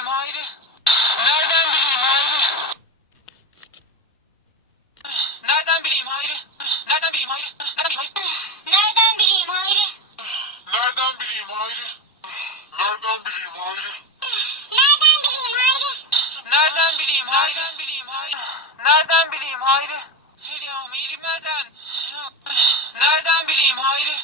bileyim Hayri? Nereden bileyim Hayri? Nereden bileyim Hayri? Nereden bileyim Hayri? Nereden bileyim Hayri? Nereden bileyim Hayri? Nereden bileyim Hayri? Nereden bileyim Hayri? Nereden bileyim Hayri? Nereden bileyim Hayri? Heliam, ilimeden. Nereden bileyim Hayri?